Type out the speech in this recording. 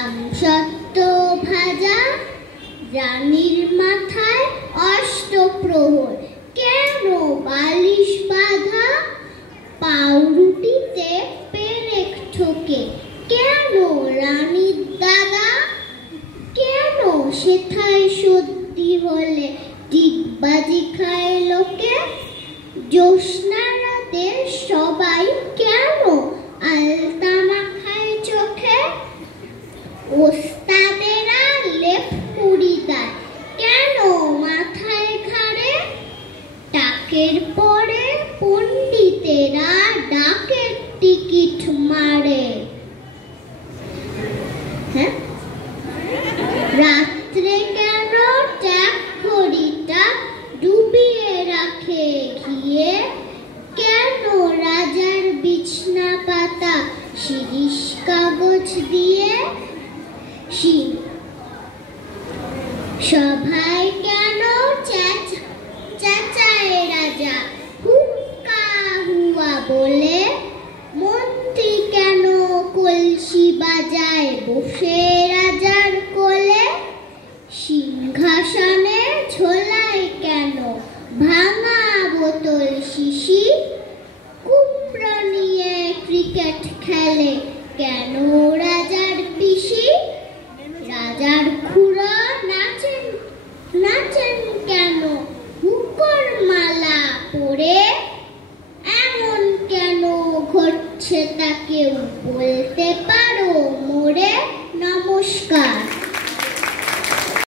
আমসত্ত্ব ভাজা, রানীর মাথায় অষ্টপ্রহর, কেন বালিশ বাঁধা, পাউরুটিতে পেরেক ঠোকে, কেন রানীর দাদা, কেন সেথায় সর্দি হলে ডিগবাজি খায় লোকে, জ্যোৎস্না রাতে সবাই কেন আলতা মাখায় চোখে, ওস্তাদেরা লেপ পুরি দেয় কেন মাথায় ঘাড়ে, টাকের পরে পণ্ডিতেরা ডাকের টিকিট মারে। রাত্রে কেন ট্যাপ ঘড়িটা ডুবিয়ে রাখে ঘিয়ে, কেন রাজার বিছনা পাতা শিরিষ কাগজ দিয়ে, সভায় কেন চেঁচায় রাজা হুক্কা হুয়া বলে, মন্ত্রী কেন কলসি বাজায় বসে রাজার কোলে, সিংহাসনে ঝোলায় কেন ভাঙা বোতল শিশি, কুমড়ো নিয়ে ক্রিকেট খেলে কেন রাজার পিসি, রাজার খুড়া নাচেন কেন হুকোর মালা পরে, এমন কেন ঘটছে তা কেউ বলতে পারো মোরে? নমস্কার।